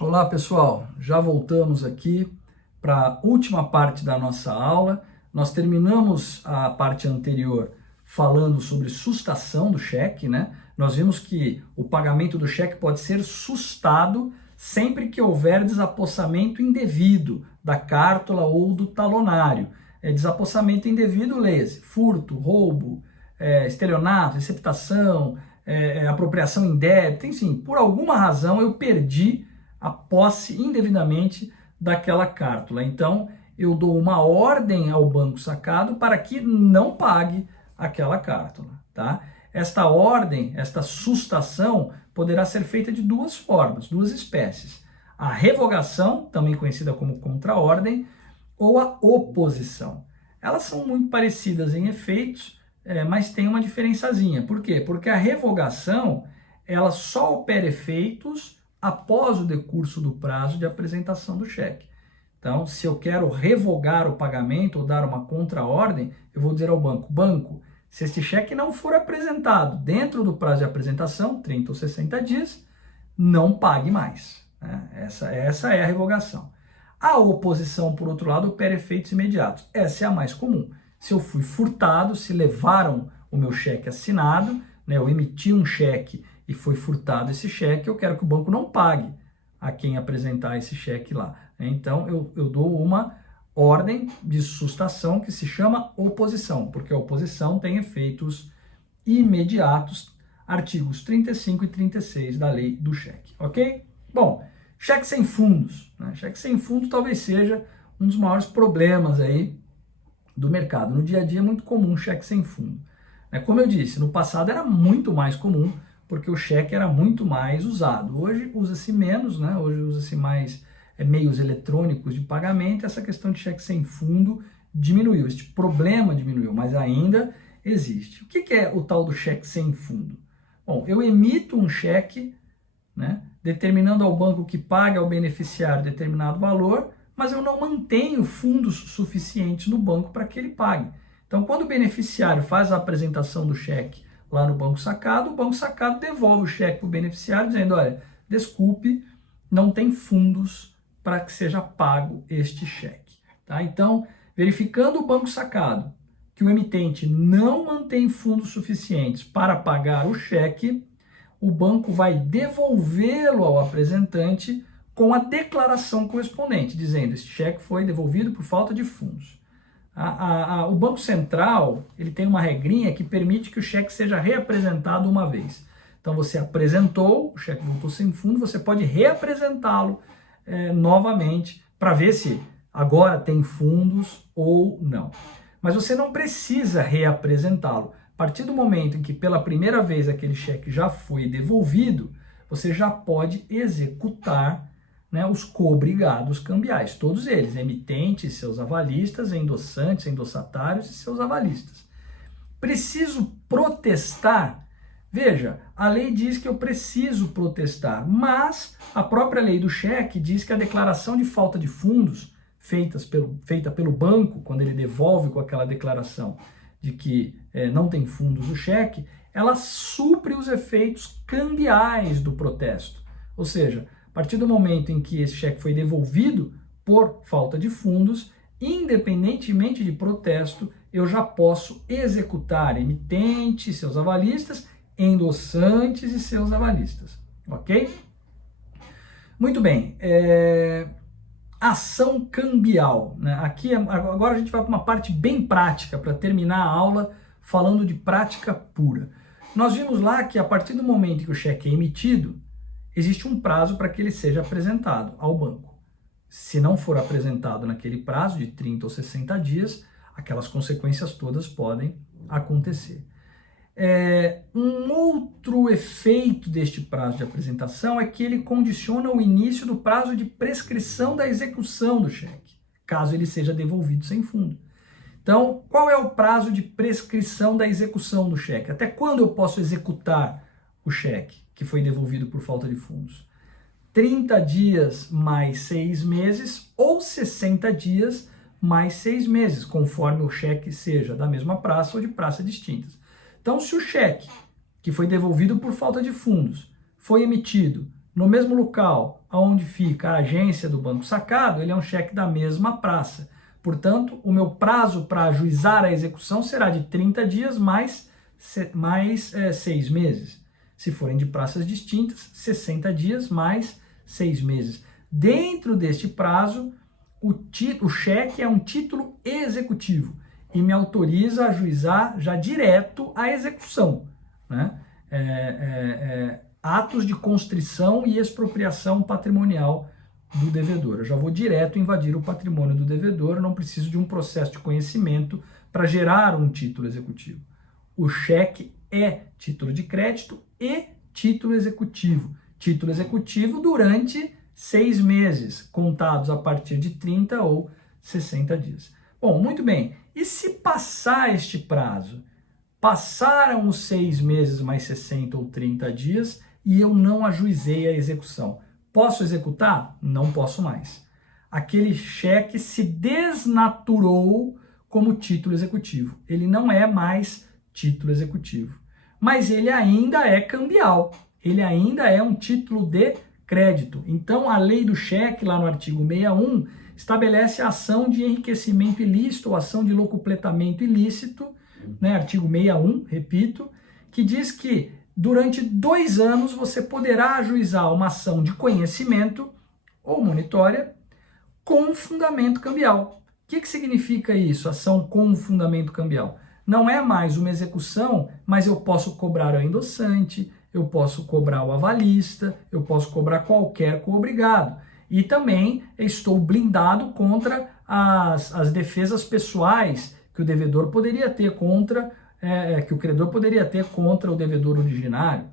Olá pessoal, já voltamos aqui para a última parte da nossa aula. Nós terminamos a parte anterior falando sobre sustação do cheque, né? Nós vimos que o pagamento do cheque pode ser sustado sempre que houver desapossamento indevido da cártula ou do talonário. Desapossamento indevido, leia-se, furto, roubo, estelionato, receptação, apropriação indébita, enfim, por alguma razão eu perdi a posse indevidamente daquela cártula. Então, eu dou uma ordem ao banco sacado para que não pague aquela cártula, tá? Esta ordem, esta sustação, poderá ser feita de duas formas, duas espécies. A revogação, também conhecida como contraordem, ou a oposição. Elas são muito parecidas em efeitos, mas tem uma diferençazinha. Por quê? Porque a revogação, ela só opera efeitos após o decurso do prazo de apresentação do cheque. Então, se eu quero revogar o pagamento ou dar uma contraordem, eu vou dizer ao banco, banco, se este cheque não for apresentado dentro do prazo de apresentação, 30 ou 60 dias, não pague mais. Né? Essa é a revogação. A oposição, por outro lado, opera efeitos imediatos. Essa é a mais comum. Se eu fui furtado, se levaram o meu cheque assinado, né, eu emiti um cheque e foi furtado esse cheque, eu quero que o banco não pague a quem apresentar esse cheque lá. Então, eu dou uma ordem de sustação que se chama oposição, porque a oposição tem efeitos imediatos, artigos 35 e 36 da lei do cheque, ok? Bom, cheque sem fundos. Né? Cheque sem fundo talvez seja um dos maiores problemas aí do mercado. No dia a dia é muito comum cheque sem fundo. Como eu disse, no passado era muito mais comum, porque o cheque era muito mais usado. Hoje usa-se menos, né? Hoje usa-se mais meios eletrônicos de pagamento. Essa questão de cheque sem fundo diminuiu, este problema diminuiu, mas ainda existe. O que é o tal do cheque sem fundo? Bom, eu emito um cheque, né, determinando ao banco que pague ao beneficiário determinado valor, mas eu não mantenho fundos suficientes no banco para que ele pague. Então, quando o beneficiário faz a apresentação do cheque lá no banco sacado, o banco sacado devolve o cheque para o beneficiário dizendo, olha, desculpe, não tem fundos para que seja pago este cheque. Tá? Então, verificando o banco sacado que o emitente não mantém fundos suficientes para pagar o cheque, o banco vai devolvê-lo ao apresentante com a declaração correspondente, dizendo este cheque foi devolvido por falta de fundos. O Banco Central ele tem uma regrinha que permite que o cheque seja reapresentado uma vez. Então você apresentou, o cheque voltou sem fundo, você pode reapresentá-lo novamente para ver se agora tem fundos ou não. Mas você não precisa reapresentá-lo. A partir do momento em que pela primeira vez aquele cheque já foi devolvido, você já pode executar, né, os cobrigados cambiais, todos eles, emitentes, seus avalistas, endossantes, endossatários e seus avalistas. Preciso protestar? Veja, a lei diz que eu preciso protestar, mas a própria lei do cheque diz que a declaração de falta de fundos feita pelo banco, quando ele devolve com aquela declaração de que não tem fundos no cheque, ela supre os efeitos cambiais do protesto. Ou seja, a partir do momento em que esse cheque foi devolvido por falta de fundos, independentemente de protesto, eu já posso executar emitente, seus avalistas, endossantes e seus avalistas, ok? Muito bem, ação cambial, né? Aqui agora a gente vai para uma parte bem prática para terminar a aula falando de prática pura. Nós vimos lá que a partir do momento em que o cheque é emitido, existe um prazo para que ele seja apresentado ao banco. Se não for apresentado naquele prazo de 30 ou 60 dias, aquelas consequências todas podem acontecer. Um outro efeito deste prazo de apresentação é que ele condiciona o início do prazo de prescrição da execução do cheque, caso ele seja devolvido sem fundo. Então, qual é o prazo de prescrição da execução do cheque? Até quando eu posso executar o cheque que foi devolvido por falta de fundos? 30 dias mais 6 meses ou 60 dias mais 6 meses, conforme o cheque seja da mesma praça ou de praças distintas. Então, se o cheque que foi devolvido por falta de fundos foi emitido no mesmo local onde fica a agência do Banco Sacado, ele é um cheque da mesma praça. Portanto, o meu prazo para ajuizar a execução será de 30 dias mais 6 meses. Se forem de praças distintas, 60 dias mais 6 meses. Dentro deste prazo, o cheque é um título executivo e me autoriza a ajuizar já direto a execução, né? Atos de constrição e expropriação patrimonial do devedor. Eu já vou direto invadir o patrimônio do devedor, não preciso de um processo de conhecimento para gerar um título executivo. O cheque é título de crédito e título executivo. Título executivo durante 6 meses, contados a partir de 30 ou 60 dias. Bom, muito bem. E se passar este prazo? Passaram os 6 meses mais 60 ou 30 dias e eu não ajuizei a execução. Posso executar? Não posso mais. Aquele cheque se desnaturou como título executivo. Ele não é mais título executivo. Mas ele ainda é cambial. Ele ainda é um título de crédito. Então, a lei do cheque, lá no artigo 61, estabelece a ação de enriquecimento ilícito ou ação de locupletamento ilícito, né? Artigo 61, repito, que diz que durante 2 anos você poderá ajuizar uma ação de conhecimento ou monitória com fundamento cambial. O que significa isso, ação com fundamento cambial? Não é mais uma execução, mas eu posso cobrar o endossante, eu posso cobrar o avalista, eu posso cobrar qualquer coobrigado. E também estou blindado contra as defesas pessoais que o devedor poderia ter contra, que o credor poderia ter contra o devedor originário,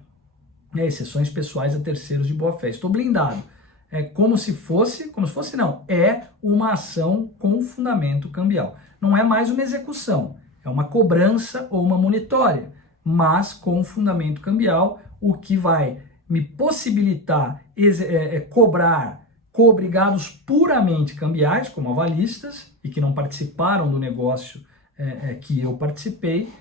exceções pessoais a terceiros de boa-fé. Estou blindado. É como se fosse não, é uma ação com fundamento cambial. Não é mais uma execução, é uma cobrança ou uma monitória, mas com fundamento cambial, o que vai me possibilitar cobrar coobrigados puramente cambiais, como avalistas, e que não participaram do negócio que eu participei,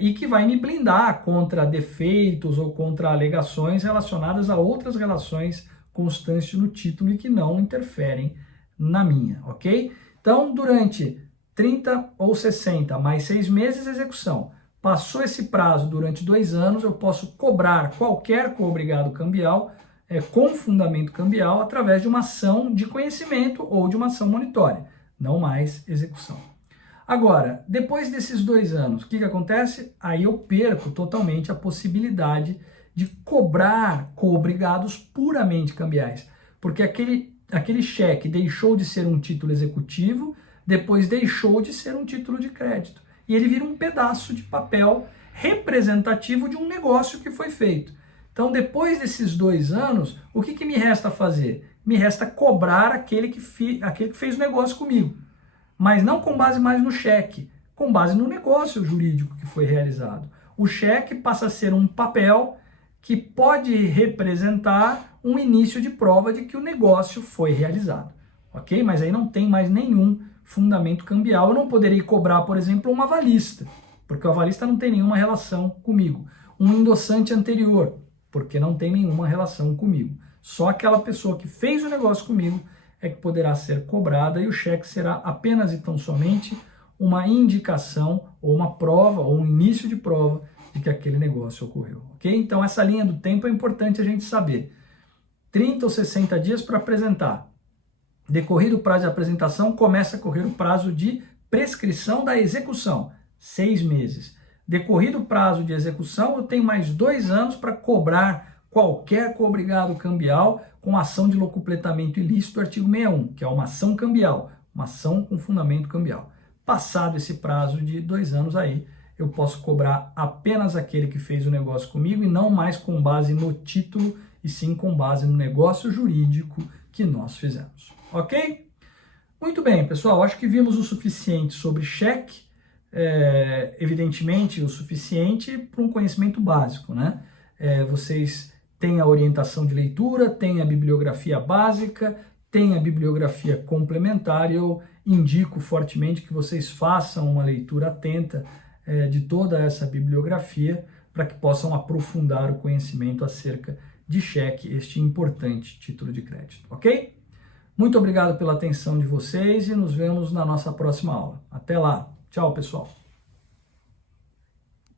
e que vai me blindar contra defeitos ou contra alegações relacionadas a outras relações constantes no título e que não interferem na minha, ok? Então, durante 30 ou 60 mais 6 meses, execução. Passou esse prazo durante 2 anos, eu posso cobrar qualquer coobrigado cambial com fundamento cambial através de uma ação de conhecimento ou de uma ação monitória, não mais execução. Agora, depois desses 2 anos, o que acontece? Aí eu perco totalmente a possibilidade de cobrar coobrigados puramente cambiais, porque aquele cheque deixou de ser um título executivo, depois deixou de ser um título de crédito, e ele vira um pedaço de papel representativo de um negócio que foi feito. Então, depois desses 2 anos, o que me resta fazer? Me resta cobrar aquele que fez o negócio comigo, mas não com base mais no cheque, com base no negócio jurídico que foi realizado. O cheque passa a ser um papel que pode representar um início de prova de que o negócio foi realizado, ok? Mas aí não tem mais nenhum fundamento cambial. Eu não poderei cobrar, por exemplo, um avalista, porque o avalista não tem nenhuma relação comigo. Um endossante anterior, porque não tem nenhuma relação comigo. Só aquela pessoa que fez o negócio comigo é que poderá ser cobrada, e o cheque será apenas e tão somente uma indicação ou uma prova ou um início de prova de que aquele negócio ocorreu, ok? Então essa linha do tempo é importante a gente saber. 30 ou 60 dias para apresentar. Decorrido o prazo de apresentação, começa a correr o prazo de prescrição da execução, 6 meses. Decorrido o prazo de execução, eu tenho mais 2 anos para cobrar qualquer coobrigado cambial com ação de locupletamento ilícito do artigo 61, que é uma ação cambial, uma ação com fundamento cambial. Passado esse prazo de 2 anos aí, eu posso cobrar apenas aquele que fez o negócio comigo e não mais com base no título, e sim com base no negócio jurídico que nós fizemos. Ok? Muito bem, pessoal, acho que vimos o suficiente sobre cheque, evidentemente o suficiente para um conhecimento básico, né? Vocês têm a orientação de leitura, têm a bibliografia básica, têm a bibliografia complementar, e eu indico fortemente que vocês façam uma leitura atenta de toda essa bibliografia para que possam aprofundar o conhecimento acerca de cheque, este importante título de crédito, ok? Muito obrigado pela atenção de vocês e nos vemos na nossa próxima aula. Até lá. Tchau, pessoal.